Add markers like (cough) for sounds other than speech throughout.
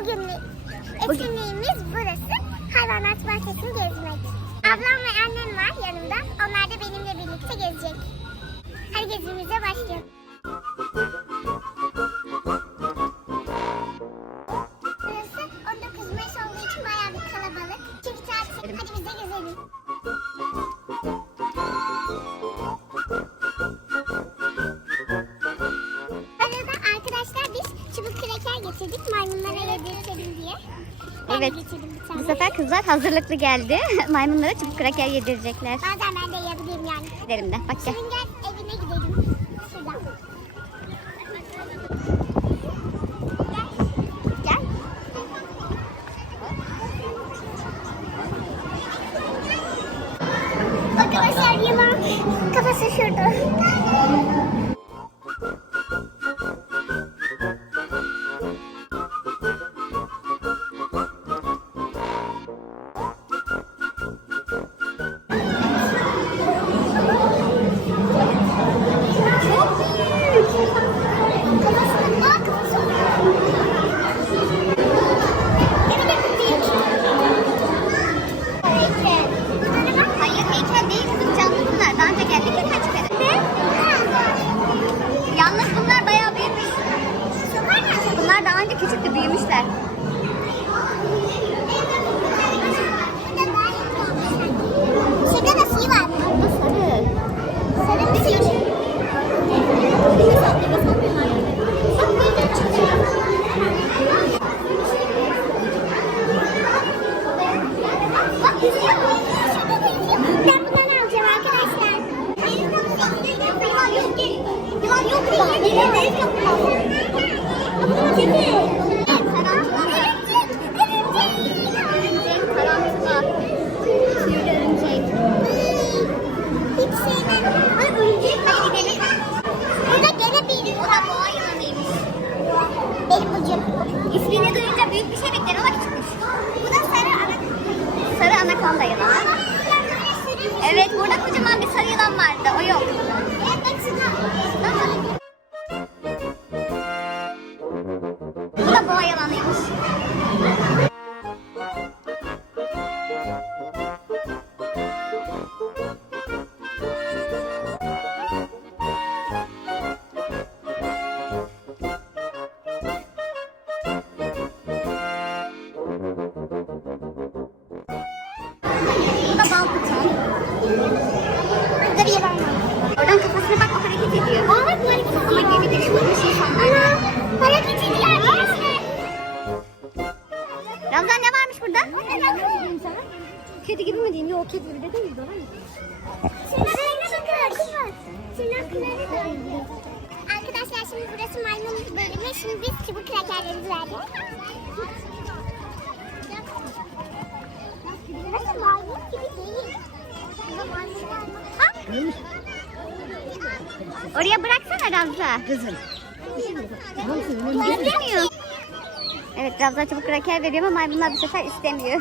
Bugün etkinliğimiz burası. Hayvanat bahçesini gezmek. Ablam ve annem var yanımda. Onlar da benimle birlikte gezecek. Hadi gezimize başlayalım. Sefer kızlar hazırlıklı geldi. (laughs) Maymunlara çubuk kraker yedirecekler. Bazen ben de yiyebilirim yani. Gidelim de. Bak gel. Şimdi gel evine gidelim. Şuradan. Arkadaşlar yılan kafası şurada. İsmini duyunca büyük bir şey bekler ama küçükmüş. Bu da sarı anakonda. Sarı anakonda yılanı. Evet burada kocaman bir sarı yılan vardı. O yok. Bu da boğa yılanıymış. Oradan kafasına bak o hareket ediyor. Aa bak bu hareket Ama ediyor. gemi de bulmuş insanlar. Ana hareket ediyor arkadaşlar. Ramazan ne varmış burada? Kedi gibi mi diyeyim? Yok kedi gibi de değil. Öyle. Arkadaşlar şimdi burası maymun bölümü. Şimdi biz çubuk krakerlerimizi verdik. Burası maymun gibi değil. Oraya bıraksana Ramza. Kızım. İstemiyor. Evet Ramza çubuk kraker veriyor ama maymunlar bu sefer istemiyor.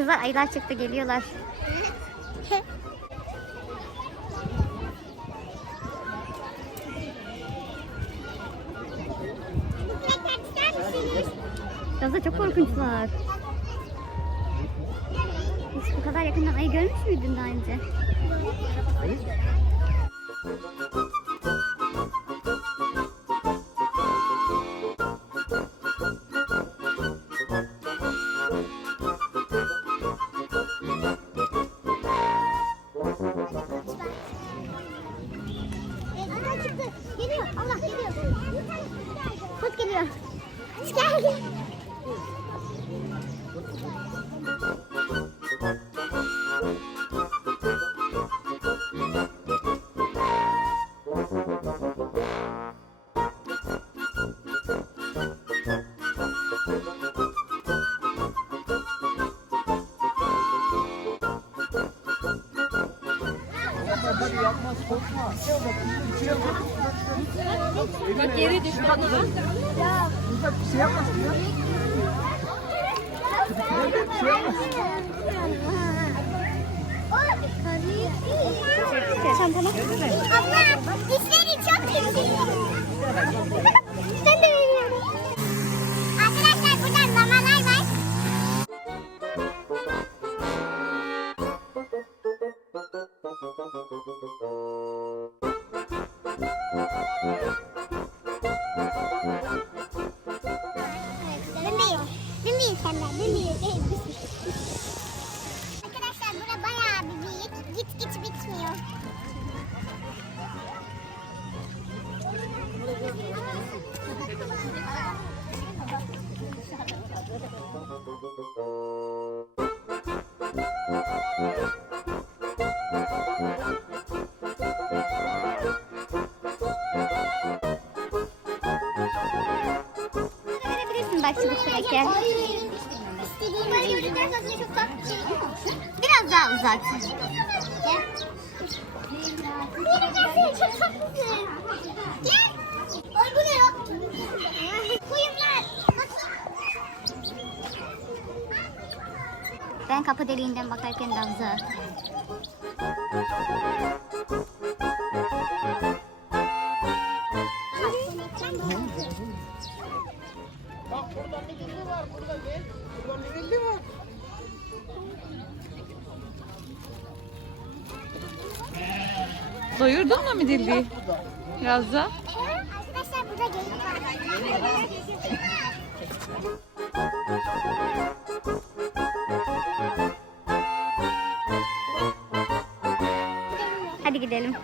Kızlar ayılar çıktı geliyorlar. Ramza çok korkunçlar. Hiç bu kadar yakından ayı görmüş müydün daha önce? Ana yapmaz korkma. Bak yere düştü ama. Bak bir şey yapmaz ya. Şey yapmaz. Çantana. Abla dişleri çok kötü. Sen de veriyorum. Arkadaşlar burada mamalar var. Ben Verebilirsin bak çubuk kraker. İstediğim gibi. çok tatlı. Biraz daha uzat. Gel. Gel. Ay bu ne ya? Kuyumlar. Ben kapı deliğinden bakarken daha uzat. Doyurdun mu midilliyi? Biraz da. Arkadaşlar burada geyik var. Gidelim.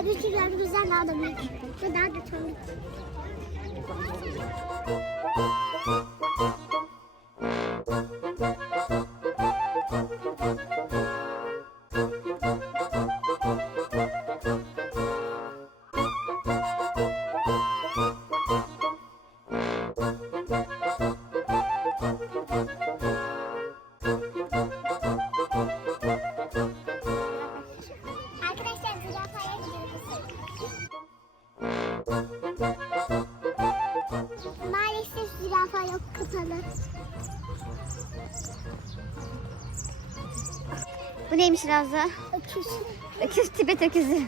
Öbür kirlerimizden daha da büyük. Ve daha da tombik. Maalesef zürafa yok kapalı. Bu neymiş Ravza? Öküz. Öküz Tibet öküzü.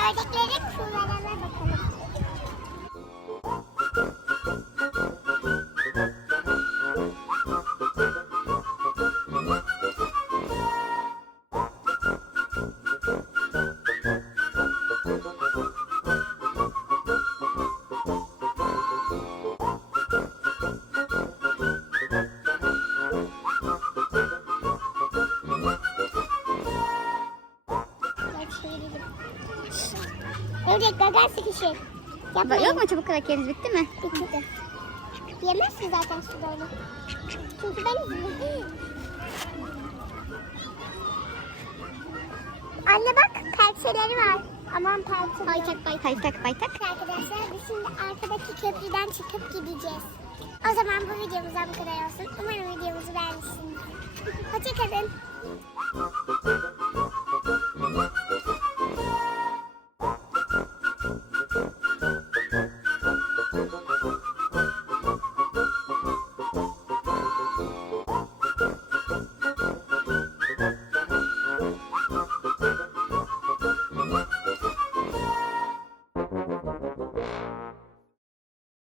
Ördeklerin kullarına bakalım. Yok mu çubuk krakeriniz bitti mi? Bitti. Yemez ki zaten suda onu. Çünkü ben Anne bak pençeleri var. Aman pençe. Paytak paytak. Paytak paytak. Arkadaşlar biz şimdi arkadaki köprüden çıkıp gideceğiz. O zaman bu videomuzdan bu kadar olsun. Umarım videomuzu beğenmişsiniz. Hoşçakalın.